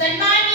सन्मान्य